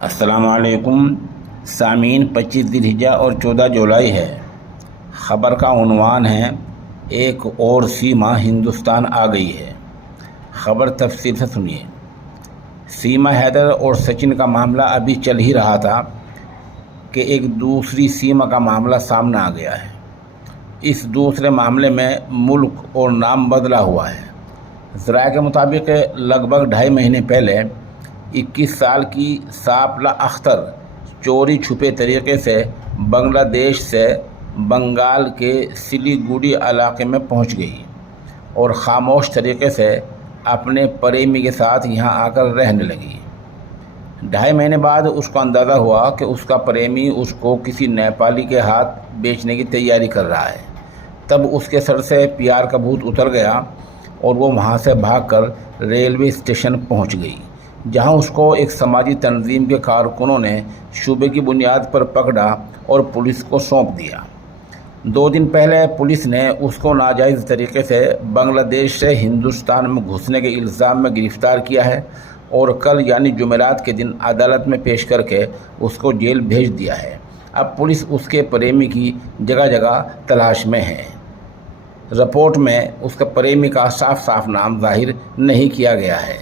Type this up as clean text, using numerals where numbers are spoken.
السلام علیکم سامعین، 25 ذی الحجہ اور 14 جولائی ہے۔ خبر کا عنوان ہے ایک اور سیما ہندوستان آ گئی ہے۔ خبر تفصیل سے سنیے۔ سیما حیدر اور سچن کا معاملہ ابھی چل ہی رہا تھا کہ ایک دوسری سیما کا معاملہ سامنے آ گیا ہے۔ اس دوسرے معاملے میں ملک اور نام بدلا ہوا ہے۔ ذرائع کے مطابق لگ بھگ 2.5 مہینے پہلے 21 سال کی ساپلہ اختر چوری چھپے طریقے سے بنگلہ دیش سے بنگال کے سلیگوڑی علاقے میں پہنچ گئی اور خاموش طریقے سے اپنے پریمی کے ساتھ یہاں آ کر رہنے لگی۔ 2.5 مہینے بعد اس کو اندازہ ہوا کہ اس کا پریمی اس کو کسی نیپالی کے ہاتھ بیچنے کی تیاری کر رہا ہے۔ تب اس کے سر سے پیار کا بھوت اتر گیا اور وہ وہاں سے بھاگ کر ریلوے اسٹیشن پہنچ گئی، جہاں اس کو ایک سماجی تنظیم کے کارکنوں نے شبے کی بنیاد پر پکڑا اور پولیس کو سونپ دیا۔ 2 دن پہلے پولیس نے اس کو ناجائز طریقے سے بنگلہ دیش سے ہندوستان میں گھسنے کے الزام میں گرفتار کیا ہے اور کل یعنی جمعرات کے دن عدالت میں پیش کر کے اس کو جیل بھیج دیا ہے۔ اب پولیس اس کے پریمی کی جگہ جگہ تلاش میں ہے۔ رپورٹ میں اس کا پریمی کا صاف نام ظاہر نہیں کیا گیا ہے۔